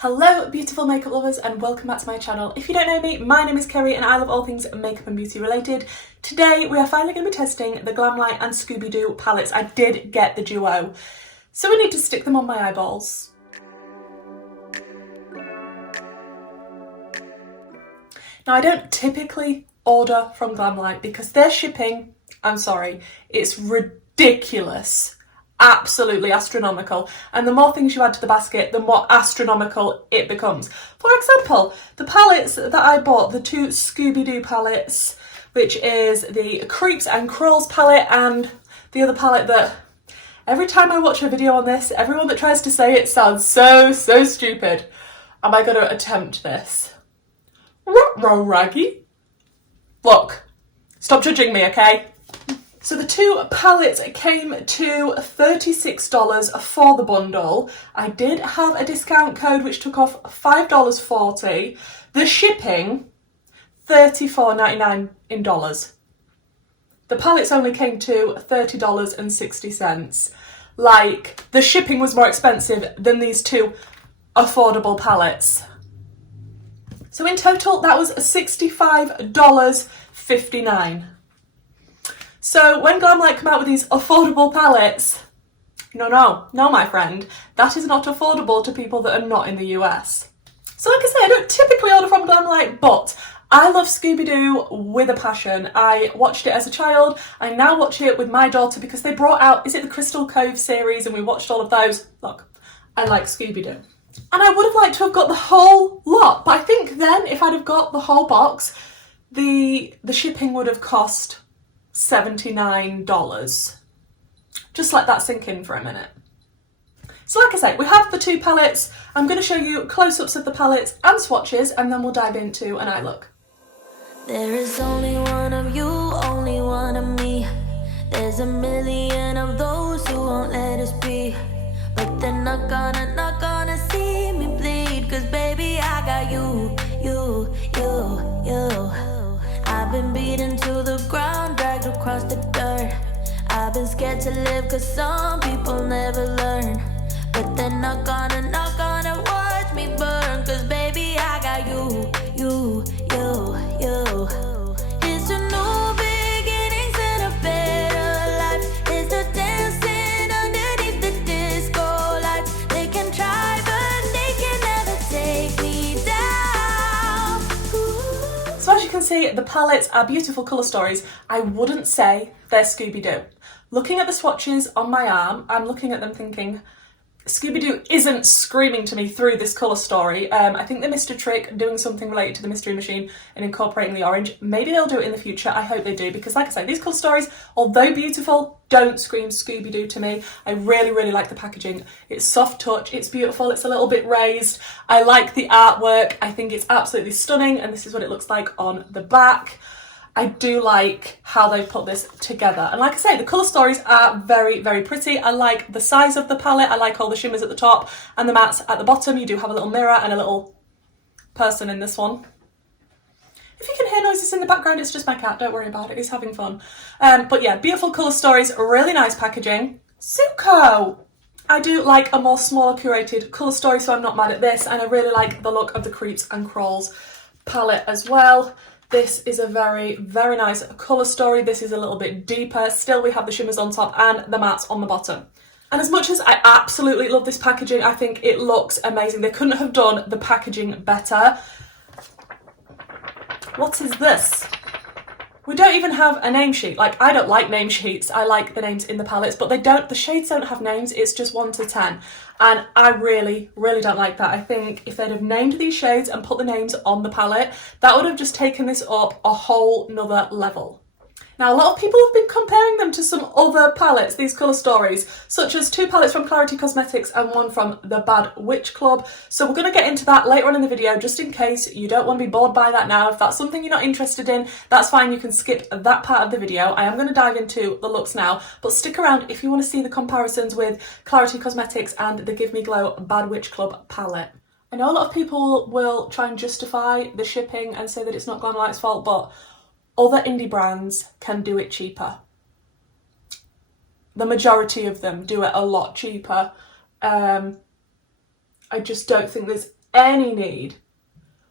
Hello beautiful makeup lovers and welcome back to my channel. If you don't know me, my name is Kerry and I love all things makeup and beauty related. Today we are finally going to be testing the Glamlite and Scooby Doo palettes. I did get the duo, so we need to stick them on my eyeballs. Now I don't typically order from Glamlite because their shipping, I'm sorry, it's ridiculous. Absolutely astronomical, and the more things you add to the basket, the more astronomical it becomes. For example, the palettes that I bought, the two Scooby Doo palettes, which is the Creeps and Crawls palette, and the other palette that every time I watch a video on this, everyone that tries to say it sounds so stupid. Am I going to attempt this? Ruh-roh, Raggy. Look, stop judging me, okay? So the two palettes came to $36 for the bundle. I did have a discount code which took off $5.40. The shipping, $34.99 in dollars. The palettes only came to $30.60. Like, the shipping was more expensive than these two affordable palettes. So in total, that was $65.59. So when Glamlite come out with these affordable palettes, no my friend, that is not affordable to people that are not in the US. So like I say, I don't typically order from Glamlite, but I love Scooby Doo with a passion. I watched it as a child, I now watch it with my daughter because they brought out, is it the Crystal Cove series, and we watched all of those. Look, I like Scooby Doo. And I would have liked to have got the whole lot, but I think then if I'd have got the whole box, the shipping would have cost $79. Just let that sink in for a minute. So like I say, we have the two palettes. I'm going to show you close-ups of the palettes and swatches, and then we'll dive into an eye look. There is only one of you, only one of me. There's a million of those who won't let us be, but they're not gonna see me bleed, 'cause baby I got you. I've been beaten to the ground, dragged across the dirt. I've been scared to live 'cause some people never learn, but they're not gonna watch me burn, 'cause baby I got you. It's a new beginnings and a better life. It's the dancing underneath the disco lights. They can try but they can never take me down. So as you can see, the palettes are beautiful colour stories. I wouldn't say they're Scooby Doo. Looking at the swatches on my arm, I'm looking at them thinking, Scooby Doo isn't screaming to me through this colour story. I think they missed a trick doing something related to the Mystery Machine and incorporating the orange. Maybe they'll do it in the future. I hope they do, because like I say, these colour stories, although beautiful, don't scream Scooby Doo to me. I really like the packaging. It's soft touch, it's beautiful, it's a little bit raised. I like the artwork. I think it's absolutely stunning, and this is what it looks like on the back. I do like how they put this together. And like I say, the colour stories are very pretty. I like the size of the palette. I like all the shimmers at the top and the mattes at the bottom. You do have a little mirror and a little person in this one. If you can hear noises in the background, it's just my cat. Don't worry about it. He's having fun. But yeah, beautiful colour stories, really nice packaging. Zuko! I do like a more smaller curated colour story, so I'm not mad at this. And I really like the look of the Creeps and Crawls palette as well. This is a very nice colour story. This is a little bit deeper. Still, we have the shimmers on top and the mattes on the bottom. And as much as I absolutely love this packaging, I think it looks amazing. They couldn't have done the packaging better. What is this? We don't even have a name sheet. Like, I don't like name sheets. I like the names in the palettes, but the shades don't have names. It's just 1 to 10. And I really don't like that. I think if they'd have named these shades and put the names on the palette, that would have just taken this up a whole nother level. Now, a lot of people have been comparing them to some other palettes, these colour stories, such as 2 palettes from Klarity Kosmetics and 1 from the Bad Witch Club. So we're going to get into that later on in the video, just in case you don't want to be bored by that now. If that's something you're not interested in, that's fine. You can skip that part of the video. I am going to dive into the looks now, but stick around if you want to see the comparisons with Klarity Kosmetics and the Give Me Glow Bad Witch Club palette. I know a lot of people will try and justify the shipping and say that it's not Glamlite's fault, but other indie brands can do it cheaper. The majority of them do it a lot cheaper. I just don't think there's any need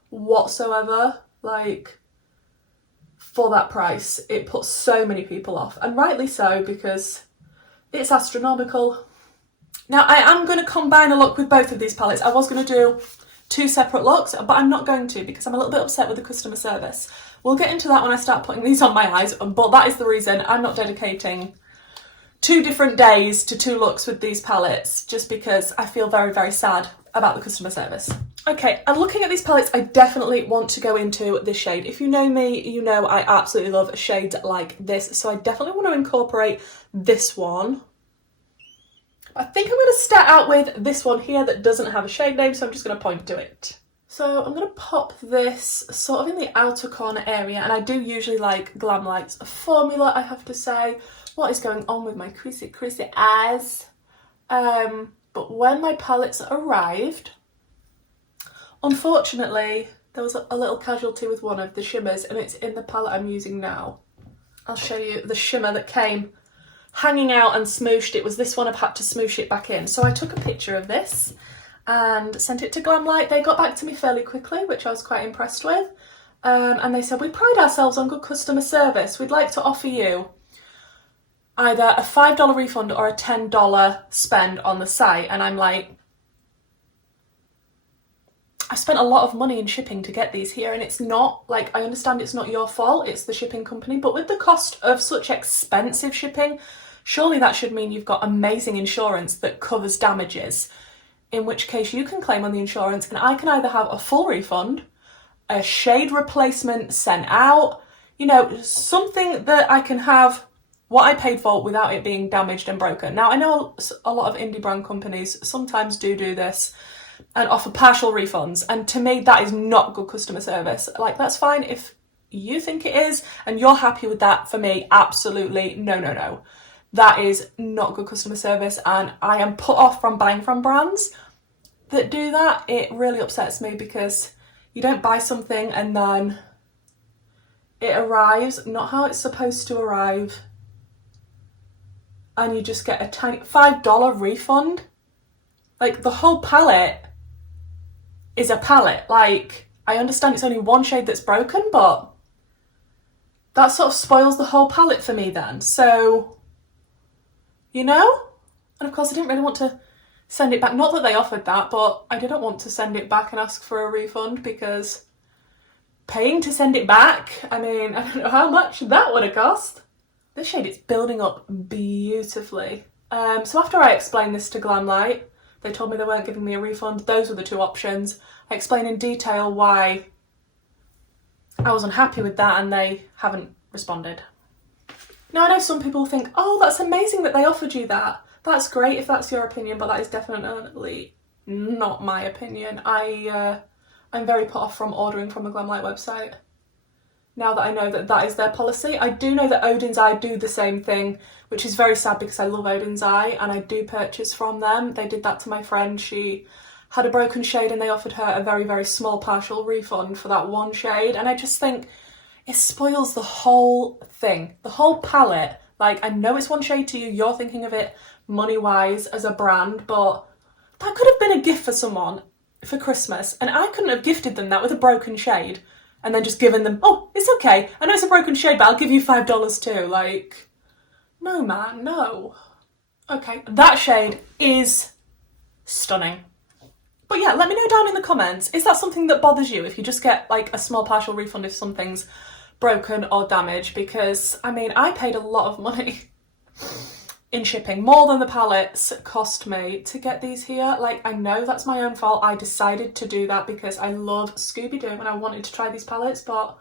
whatsoever, like, for that price. It puts so many people off, and rightly so, because it's astronomical. Now, I am going to combine a look with both of these palettes. I was going to do 2 separate looks, but I'm not going to because I'm a little bit upset with the customer service. We'll get into that when I start putting these on my eyes, but that is the reason I'm not dedicating 2 different days to 2 looks with these palettes, just because I feel very, very sad about the customer service. Okay, and looking at these palettes, I definitely want to go into this shade. If you know me, you know I absolutely love shades like this, so I definitely want to incorporate this one. I think I'm going to start out with this one here that doesn't have a shade name, so I'm just going to point to it. So I'm going to pop this sort of in the outer corner area, and I do usually like Glamlite's formula, I have to say. What is going on with my creasy eyes? But when my palettes arrived, unfortunately, there was a little casualty with one of the shimmers, and it's in the palette I'm using now. I'll show you the shimmer that came hanging out and smooshed. It was this one, I've had to smoosh it back in. So I took a picture of this and sent it to Glamlite. They got back to me fairly quickly, which I was quite impressed with. And they said, we pride ourselves on good customer service. We'd like to offer you either a $5 refund or a $10 spend on the site. And I'm like, I spent a lot of money in shipping to get these here, and it's not, like, I understand it's not your fault, it's the shipping company, but with the cost of such expensive shipping, surely that should mean you've got amazing insurance that covers damages, in which case you can claim on the insurance and I can either have a full refund, a shade replacement sent out, you know, something that I can have what I paid for without it being damaged and broken. Now, I know a lot of indie brand companies sometimes do this and offer partial refunds, and to me that is not good customer service. Like, that's fine if you think it is and you're happy with that. For me, absolutely no. That is not good customer service, and I am put off from buying from brands that do that. It really upsets me because you don't buy something and then it arrives not how it's supposed to arrive, and you just get a tiny $5 refund. Like, the whole palette is a palette. Like, I understand it's only one shade that's broken, but that sort of spoils the whole palette for me then. So, you know? And of course I didn't really want to send it back. Not that they offered that, but I didn't want to send it back and ask for a refund, because paying to send it back, I mean, I don't know how much that would have cost. This shade is building up beautifully. So after I explained this to Glamlite, they told me they weren't giving me a refund. Those were the 2 options. I explained in detail why I was unhappy with that, and they haven't responded. Now, I know some people think, oh, that's amazing that they offered you that. That's great if that's your opinion, but that is definitely not my opinion. I'm very put off from ordering from the Glamlite website, now that I know that that is their policy. I do know that Odin's Eye do the same thing, which is very sad because I love Odin's Eye and I do purchase from them. They did that to my friend. She had a broken shade and they offered her a very, very small partial refund for that one shade. And I just think it spoils the whole thing, the whole palette. Like, I know it's one shade to you, you're thinking of it money-wise as a brand, but that could have been a gift for someone for Christmas, and I couldn't have gifted them that with a broken shade and then just given them, oh, it's okay, I know it's a broken shade, but I'll give you $5 too. Like, no man, no. Okay, that shade is stunning. But yeah, let me know down in the comments, is that something that bothers you if you just get like a small partial refund if something's broken or damaged? Because, I mean, I paid a lot of money in shipping, more than the palettes cost me to get these here. Like, I know that's my own fault. I decided to do that because I love Scooby Doo and I wanted to try these palettes, but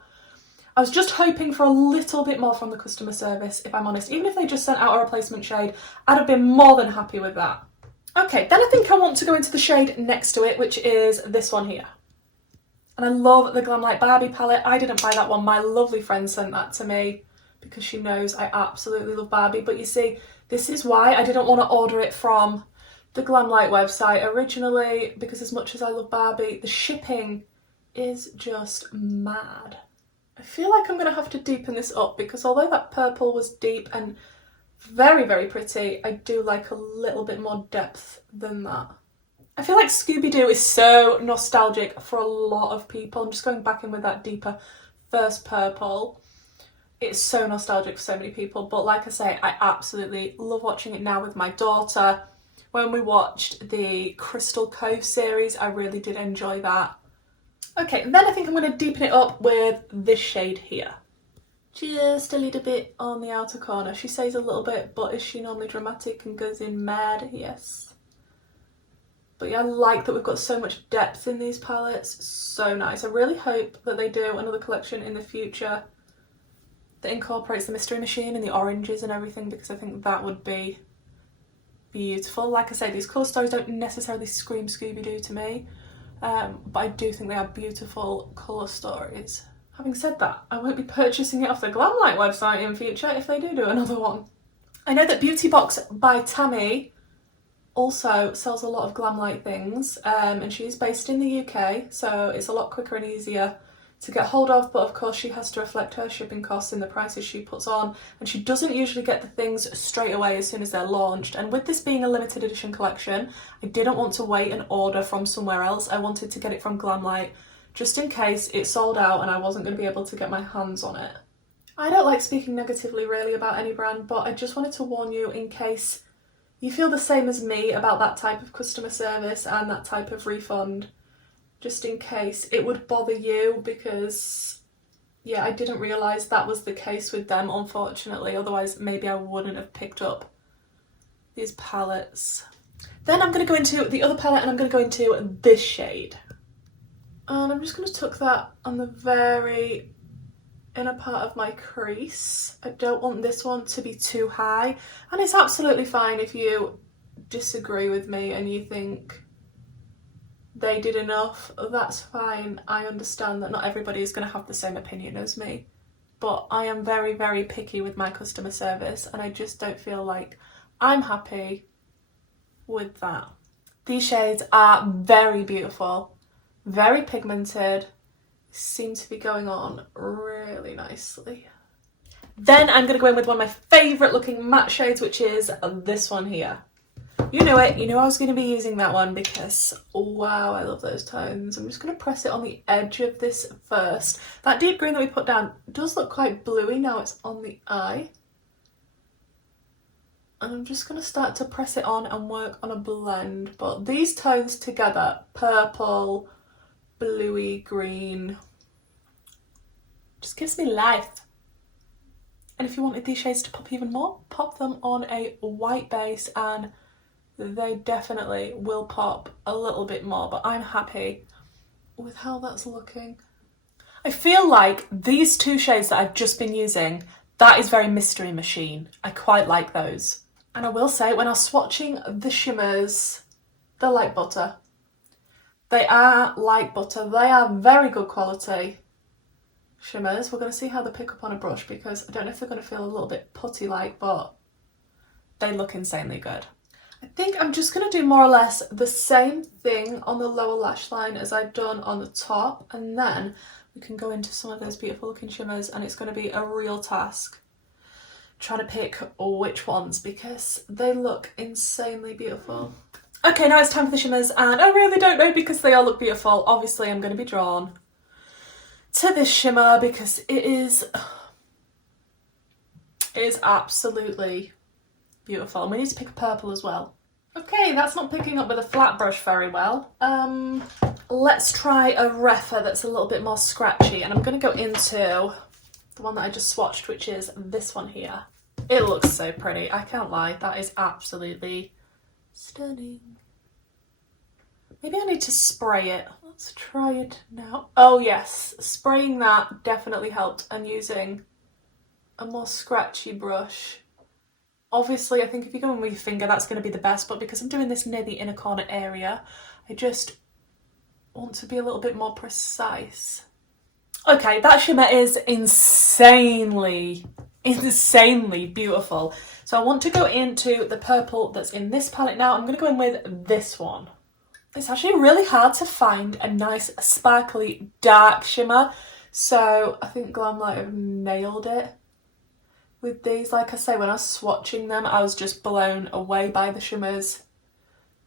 I was just hoping for a little bit more from the customer service, if I'm honest. Even if they just sent out a replacement shade, I'd have been more than happy with that. Okay, then I think I want to go into the shade next to it, which is this one here. And I love the Glamlite Barbie palette. I didn't buy that one. My lovely friend sent that to me because she knows I absolutely love Barbie. But you see, this is why I didn't want to order it from the Glamlite website originally, because as much as I love Barbie, the shipping is just mad. I feel like I'm going to have to deepen this up because although that purple was deep and very, very pretty, I do like a little bit more depth than that. I feel like Scooby Doo is so nostalgic for a lot of people. I'm just going back in with that deeper first purple. It's so nostalgic for so many people, but like I say, I absolutely love watching it now with my daughter. When we watched the Crystal Cove series, I really did enjoy that. Okay, and then I think I'm going to deepen it up with this shade here. Just a little bit on the outer corner. She says a little bit, but is she normally dramatic and goes in mad? Yes. But yeah, I like that we've got so much depth in these palettes. So nice. I really hope that they do another collection in the future that incorporates the Mystery Machine and the oranges and everything, because I think that would be beautiful. Like I say, these colour stories don't necessarily scream Scooby Doo to me, but I do think they are beautiful colour stories. Having said that, I won't be purchasing it off the Glamlite website in future if they do another one. I know that Beauty Box by Tammy also sells a lot of Glamlite things, and she's based in the UK, so it's a lot quicker and easier to get hold of, but of course she has to reflect her shipping costs in the prices she puts on, and she doesn't usually get the things straight away as soon as they're launched. And with this being a limited edition collection, I didn't want to wait and order from somewhere else. I wanted to get it from Glamlite just in case it sold out and I wasn't going to be able to get my hands on it. I don't like speaking negatively really about any brand, but I just wanted to warn you in case you feel the same as me about that type of customer service and that type of refund. Just in case it would bother you, because yeah, I didn't realise that was the case with them, unfortunately. Otherwise maybe I wouldn't have picked up these palettes. Then I'm going to go into the other palette, and I'm going to go into this shade. And I'm just going to tuck that on the very inner part of my crease. I don't want this one to be too high, and it's absolutely fine if you disagree with me and you think they did enough. That's fine. I understand that not everybody is going to have the same opinion as me, but I am very, very picky with my customer service, and I just don't feel like I'm happy with that. These shades are very beautiful, very pigmented, seem to be going on really nicely. Then I'm going to go in with one of my favourite looking matte shades, which is this one here. You knew it, you knew I was going to be using that one because, wow, I love those tones. I'm just going to press it on the edge of this first. That deep green that we put down does look quite bluey now it's on the eye. And I'm just going to start to press it on and work on a blend. But these tones together, purple, bluey, green, just gives me life. And if you wanted these shades to pop even more, pop them on a white base and they definitely will pop a little bit more, but I'm happy with how that's looking. I feel like these two shades that I've just been using, that is very Mystery Machine. I quite like those. And I will say, when I was swatching the shimmers, they're like butter. They are like butter. They are very good quality shimmers. We're going to see how they pick up on a brush, because I don't know if they're going to feel a little bit putty-like, but they look insanely good. I think I'm just going to do more or less the same thing on the lower lash line as I've done on the top, and then we can go into some of those beautiful looking shimmers, and it's going to be a real task trying to pick which ones because they look insanely beautiful. Okay, now it's time for the shimmers, and I really don't know because they all look beautiful. Obviously I'm going to be drawn to this shimmer because it is absolutely beautiful. And we need to pick a purple as well. Okay, that's not picking up with a flat brush very well. Let's try a refer that's a little bit more scratchy, and I'm going to go into the one that I just swatched, which is this one here. It looks so pretty, I can't lie. That is absolutely stunning. Maybe I need to spray it. Let's try it now. Oh yes, spraying that definitely helped, and using a more scratchy brush. Obviously, I think if you go in with your finger, that's going to be the best, but because I'm doing this near the inner corner area, I just want to be a little bit more precise. Okay, that shimmer is insanely beautiful. So I want to go into the purple that's in this palette now. I'm going to go in with this one. It's actually really hard to find a nice sparkly dark shimmer, so I think Glamlite have nailed it with these. Like I say, when I was swatching them, I was just blown away by the shimmers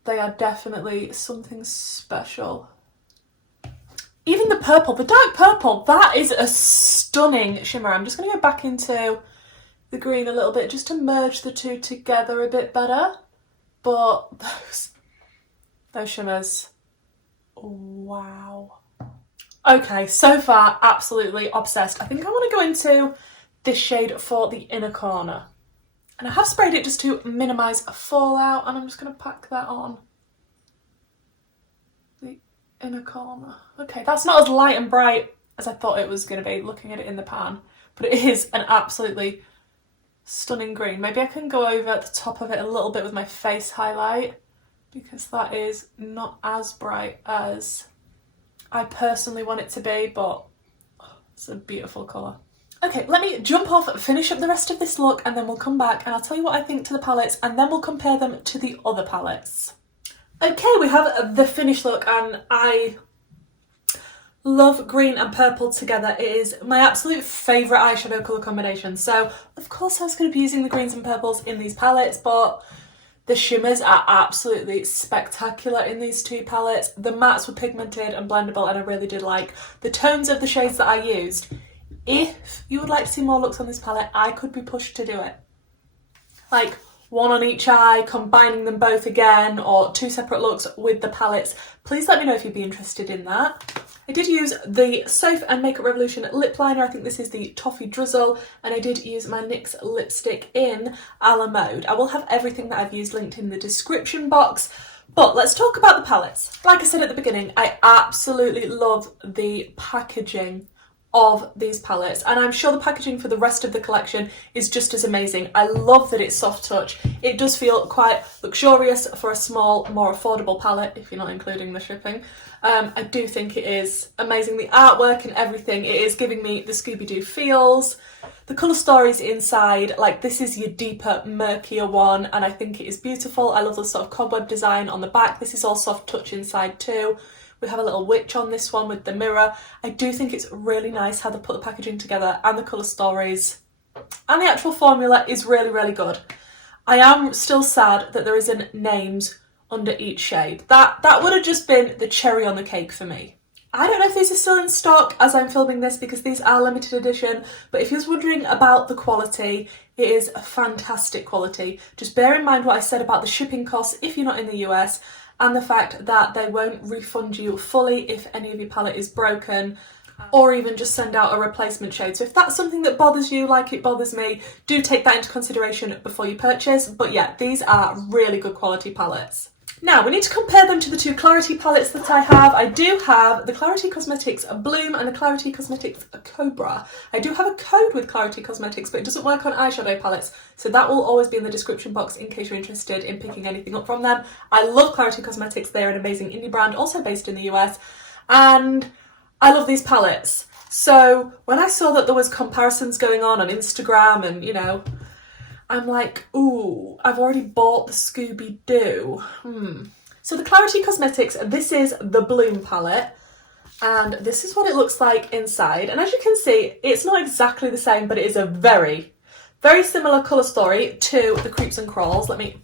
they are definitely something special. Even the purple, the dark purple, that is a stunning shimmer. I'm just going to go back into the green a little bit just to merge the two together a bit better. But those shimmers, wow. Okay, so far, absolutely obsessed. I think I want to go into this shade for the inner corner. And I have sprayed it just to minimise a fallout, and I'm just going to pack that on the inner corner. Okay, that's not as light and bright as I thought it was going to be looking at it in the pan, but it is an absolutely stunning green. Maybe I can go over the top of it a little bit with my face highlight, because that is not as bright as I personally want it to be, but it's a beautiful colour. Okay, let me jump off, finish up the rest of this look, and then we'll come back and I'll tell you what I think to the palettes, and then we'll compare them to the other palettes. Okay, we have the finished look, and I love green and purple together. It is my absolute favourite eyeshadow colour combination. So, of course I was going to be using the greens and purples in these palettes, but the shimmers are absolutely spectacular in these two palettes. The mattes were pigmented and blendable, and I really did like the tones of the shades that I used. If you would like to see more looks on this palette, I could be pushed to do it. Like one on each eye, combining them both again, or two separate looks with the palettes. Please let me know if you'd be interested in that. I did use the Sof and Makeup Revolution lip liner. I think this is the Toffee Drizzle, and I did use my NYX lipstick in A La Mode. I will have everything that I've used linked in the description box. But let's talk about the palettes. Like I said at the beginning, I absolutely love the packaging of these palettes, and I'm sure the packaging for the rest of the collection is just as amazing. I love that it's soft touch. It does feel quite luxurious for a small, more affordable palette, if you're not including the shipping. I do think it is amazing. The artwork and everything, it is giving me the Scooby Doo feels. The colour stories inside, like this is your deeper, murkier one, and I think it is beautiful. I love the sort of cobweb design on the back. This is all soft touch inside too. We have a little witch on this one with the mirror. I do think it's really nice how they put the packaging together, and the colour stories, and the actual formula is really, really good. I am still sad that there isn't names under each shade. That would have just been the cherry on the cake for me. I don't know if these are still in stock as I'm filming this, because these are limited edition, but if you're wondering about the quality, it is a fantastic quality. Just bear in mind what I said about the shipping costs if you're not in the US, and the fact that they won't refund you fully if any of your palette is broken, or even just send out a replacement shade. So if that's something that bothers you like it bothers me, do take that into consideration before you purchase. But yeah, these are really good quality palettes. Now, we need to compare them to the two Klarity palettes that I have. I do have the Klarity Cosmetics Bloom and the Klarity Cosmetics Cobra. I do have a code with Klarity Cosmetics, but it doesn't work on eyeshadow palettes, so that will always be in the description box in case you're interested in picking anything up from them. I love Klarity Cosmetics. They're an amazing indie brand, also based in the US, and I love these palettes. So when I saw that there was comparisons going on Instagram and, you know, I'm like, ooh, I've already bought the Scooby Doo. So the Klarity Cosmetics, this is the Bloom palette, and this is what it looks like inside. And as you can see, it's not exactly the same, but it is a very, very similar colour story to the Creeps and Crawls. I'm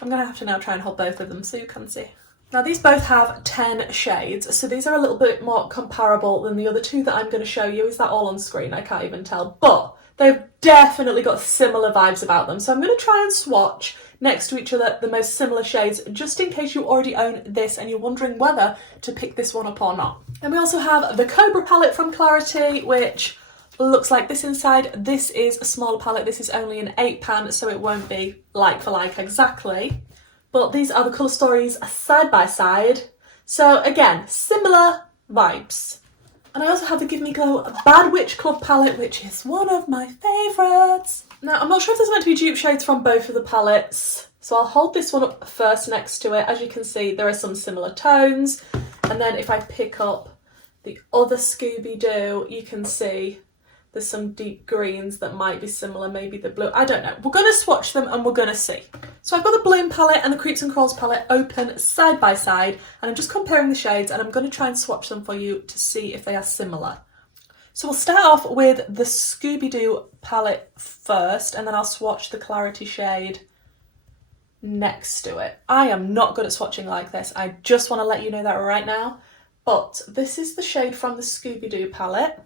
gonna have to now try and hold both of them so you can see. Now these both have 10 shades, so these are a little bit more comparable than the other two that I'm gonna show you. Is that all on screen? I can't even tell, but they've definitely got similar vibes about them. So I'm going to try and swatch next to each other the most similar shades, just in case you already own this and you're wondering whether to pick this one up or not. And we also have the Cobra palette from Klarity, which looks like this inside. This is a smaller palette. This is only an 8 pan, so it won't be like for like exactly. But these are the colour stories side by side. So again, similar vibes. And I also have the Give Me Glow Bad Witch Club palette, which is one of my favourites. Now, I'm not sure if there's meant to be dupe shades from both of the palettes, so I'll hold this one up first next to it. As you can see, there are some similar tones. And then if I pick up the other Scooby Doo, you can see there's some deep greens that might be similar, maybe the blue. I don't know. We're going to swatch them and we're going to see. So I've got the Bloom palette and the Creeps and Crawls palette open side by side, and I'm just comparing the shades, and I'm going to try and swatch them for you to see if they are similar. So we'll start off with the Scooby Doo palette first, and then I'll swatch the Klarity shade next to it. I am not good at swatching like this. I just want to let you know that right now. But this is the shade from the Scooby Doo palette.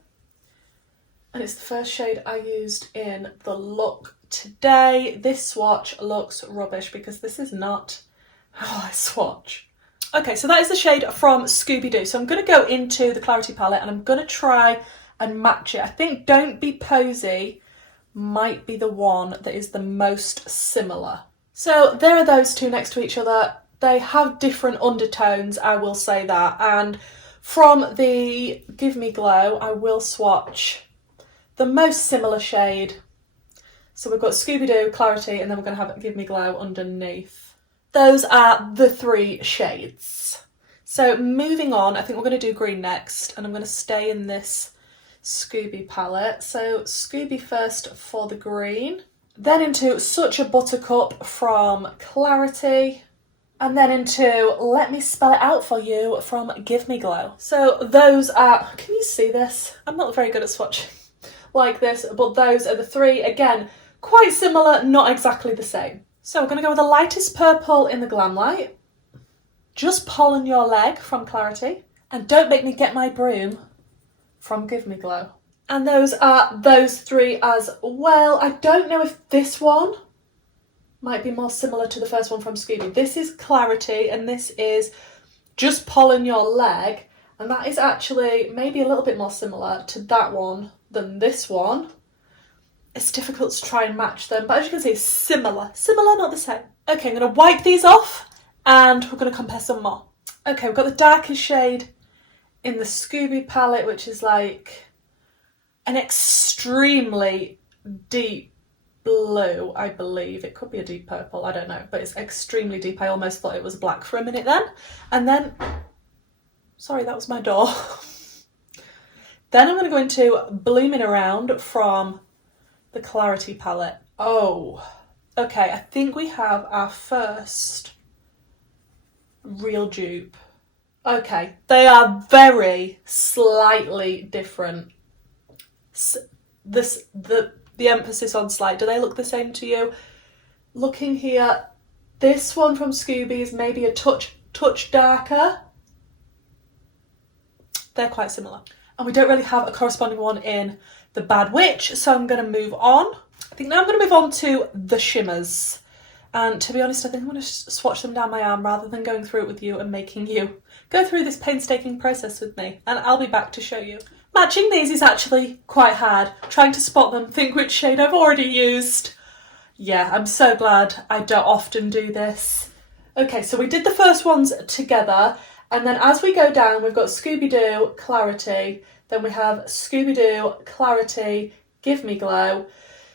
And it's the first shade I used in the look today. This swatch looks rubbish because this is not how I swatch. Okay, so that is the shade from Scooby Doo. So I'm going to go into the Klarity palette and I'm going to try and match it. I think Don't Be Posy might be the one that is the most similar. So there are those two next to each other. They have different undertones, I will say that. And from the Give Me Glow, I will swatch the most similar shade. So we've got Scooby Doo, Klarity, and then we're going to have Give Me Glow underneath. Those are the three shades. So moving on, I think we're going to do green next, and I'm going to stay in this Scooby palette. So Scooby first for the green, then into Such a Buttercup from Klarity, and then into Let Me Spell It Out For You from Give Me Glow. So those are, can you see this? I'm not very good at swatching like this, but those are the three. Again, quite similar, not exactly the same. So we're going to go with the lightest purple in the Glamlite, Just Pollen Your Leg from Klarity, and Don't Make Me Get My Broom from Give Me Glow. And those are those three as well. I don't know if this one might be more similar to the first one from Scooby. This is Klarity and this is Just Pollen Your Leg, and that is actually maybe a little bit more similar to that one than this one. It's difficult to try and match them, but as you can see, similar, not the same. Okay, I'm going to wipe these off and we're going to compare some more. Okay, we've got the darkest shade in the Scooby palette, which is like an extremely deep blue, I believe. It could be a deep purple, I don't know, but it's extremely deep. I almost thought it was black for a minute then. And then, sorry, that was my door. Then I'm going to go into Blooming Around from the Klarity palette. Oh, okay, I think we have our first real dupe. Okay, they are very slightly different. The emphasis on slight, do they look the same to you? Looking here, this one from Scooby is maybe a touch darker. They're quite similar. And we don't really have a corresponding one in the Bad Witch, so I'm going to move on. I think now I'm going to move on to the shimmers. And to be honest, I think I'm going to swatch them down my arm rather than going through it with you and making you go through this painstaking process with me. And I'll be back to show you. Matching these is actually quite hard. Trying to spot them, think which shade I've already used. Yeah, I'm so glad I don't often do this. Okay, so we did the first ones together. And then as we go down, we've got Scooby Doo, Klarity. Then we have Scooby Doo, Klarity, Give Me Glow.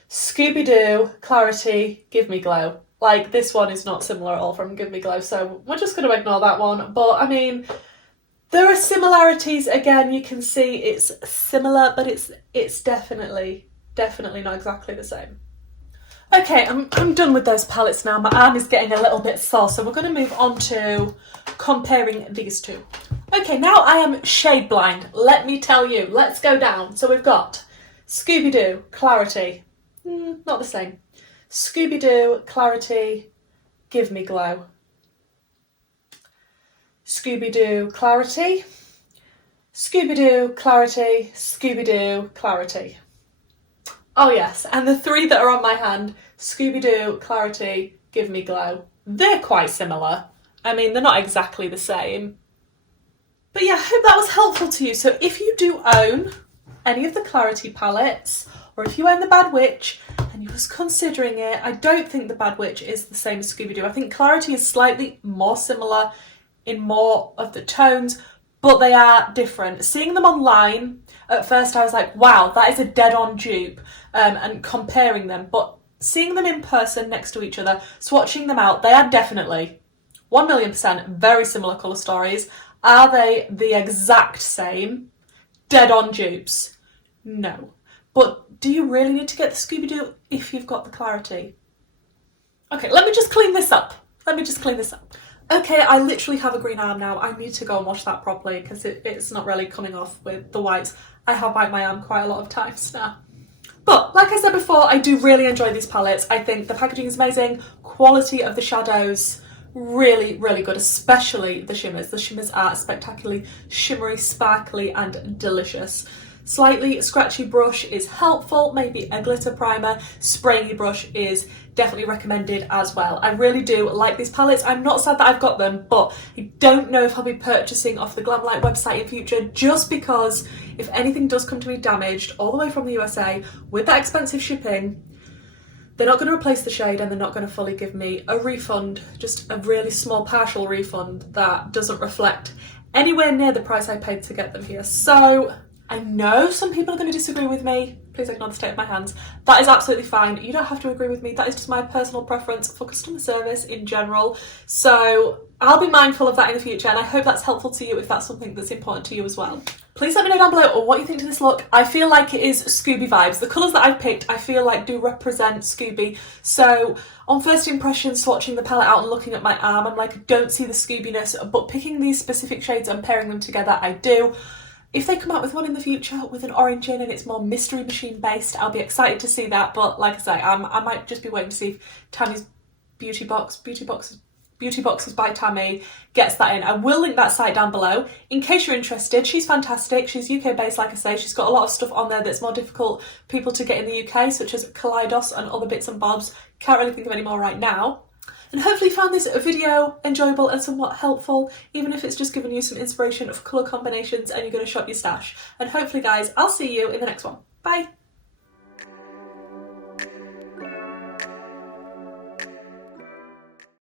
Scooby Doo, Klarity, Give Me Glow. Like, this one is not similar at all from Give Me Glow, so we're just going to ignore that one. But, I mean, there are similarities. Again, you can see it's similar, but it's definitely not exactly the same. Okay, I'm done with those palettes now. My arm is getting a little bit sore, so we're going to move on to comparing these two. Okay, now I am shade blind. Let me tell you. Let's go down. So we've got Scooby Doo, Klarity. Not the same. Scooby Doo, Klarity, Give Me Glow. Scooby Doo, Klarity. Scooby Doo, Klarity, Scooby Doo, Klarity. Oh yes, and the three that are on my hand, Scooby Doo, Klarity, Give Me Glow. They're quite similar. I mean, they're not exactly the same. But yeah, I hope that was helpful to you. So if you do own any of the Klarity palettes, or if you own the Bad Witch and you was considering it, I don't think the Bad Witch is the same as Scooby Doo. I think Klarity is slightly more similar in more of the tones, but they are different. Seeing them online, at first I was like, wow, that is a dead-on dupe, and comparing them. But seeing them in person next to each other, swatching them out, they are definitely 1,000,000% very similar colour stories. Are they the exact same? Dead-on dupes? No. But do you really need to get the Scooby Doo if you've got the Klarity? Okay, let me just clean this up. Okay, I literally have a green arm now. I need to go and wash that properly because it's not really coming off with the whites. I have wiped my arm quite a lot of times now. But like I said before, I do really enjoy these palettes. I think the packaging is amazing, quality of the shadows, really, really good, especially the shimmers. The shimmers are spectacularly shimmery, sparkly and delicious. Slightly scratchy brush is helpful, maybe a glitter primer. Sprayy brush is definitely recommended as well. I really do like these palettes. I'm not sad that I've got them, but I don't know if I'll be purchasing off the Glamlite website in future, just because if anything does come to me damaged all the way from the USA with that expensive shipping, they're not going to replace the shade and they're not going to fully give me a refund, just a really small partial refund that doesn't reflect anywhere near the price I paid to get them here. So I know some people are going to disagree with me. Please ignore the state of my hands. That is absolutely fine. You don't have to agree with me. That is just my personal preference for customer service in general. So I'll be mindful of that in the future, and I hope that's helpful to you if that's something that's important to you as well. Please let me know down below what you think to this look. I feel like it is Scooby vibes. The colours that I've picked I feel like do represent Scooby. So on first impression, swatching the palette out and looking at my arm, I'm like, I don't see the Scoobiness, but picking these specific shades and pairing them together, I do. If they come out with one in the future with an orange in and it's more Mystery Machine based, I'll be excited to see that. But like I say, I might just be waiting to see if Tammy's Beauty Boxes by Tammy gets that in. I will link that site down below in case you're interested. She's fantastic. She's UK based, like I say. She's got a lot of stuff on there that's more difficult people to get in the UK, such as Kaleidos and other bits and bobs. Can't really think of any more right now. And hopefully you found this video enjoyable and somewhat helpful, even if it's just given you some inspiration of colour combinations and you're going to shop your stash. And hopefully guys, I'll see you in the next one. Bye!